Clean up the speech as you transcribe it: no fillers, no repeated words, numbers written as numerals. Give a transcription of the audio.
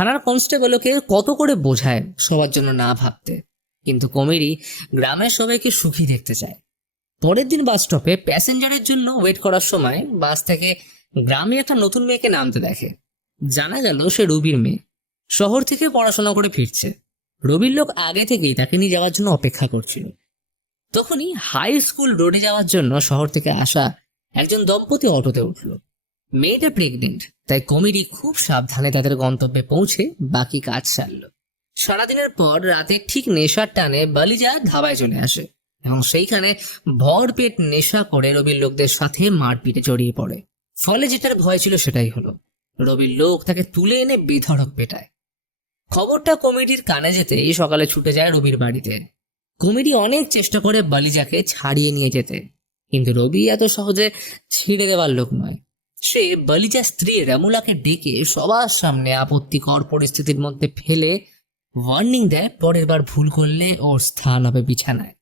থানার কনস্টেবল ওকে কত করে বোঝায় সবার জন্য না ভাবতে, কিন্তু কমেডি গ্রামের সবাইকে সুখী দেখতে চায়। পরের দিন বাস স্টপে প্যাসেঞ্জারের জন্য ওয়েট করার সময় বাস থেকে গ্রামে একটা নতুন মেয়েকে নামতে দেখে। জানা গেল সে রবির মেয়ে, শহর থেকে পড়াশোনা করে ফিরছে। রবির লোক আগে থেকেই তাকে নিয়ে যাওয়ার জন্য অপেক্ষা করছিল। তখনই হাই স্কুল রোডে যাওয়ার জন্য শহর থেকে আসা একজন দম্পতি অটোতে উঠল। মেয়েটা প্রেগনেন্ট, তাই কমেডি খুব সাবধানে তাদের গন্তব্যে পৌঁছে বাকি কাজ সারল। সারাদিনের পর রাতে ঠিক নেশার টানে বালিজা ধাবায় চলে আসে এবং সেইখানে ভরপেট নেশা করে রবির লোকদের সাথে মারপিটে জড়িয়ে পড়ে। ফলে যেটার ভয় ছিল সেটাই হলো, রবির লোক তাকে তুলে এনে বেধড়ক পেটায়। খবরটা কমেডির কানে যেতেই সকালে ছুটে যায় রবির বাড়িতে। কমেডি অনেক চেষ্টা করে বালিজাকে ছাড়িয়ে নিয়ে যেতে, কিন্তু রবি এত সহজে ছিঁড়ে দেওয়ার লোক নয়। সে বালিজার স্ত্রী রামুলাকে ডেকে সবার সামনে আপত্তিকর পরিস্থিতির মধ্যে ফেলে ওয়ার্নিং দেয়, পরের বার ভুল করলে ওর স্থান হবে বিছানায়।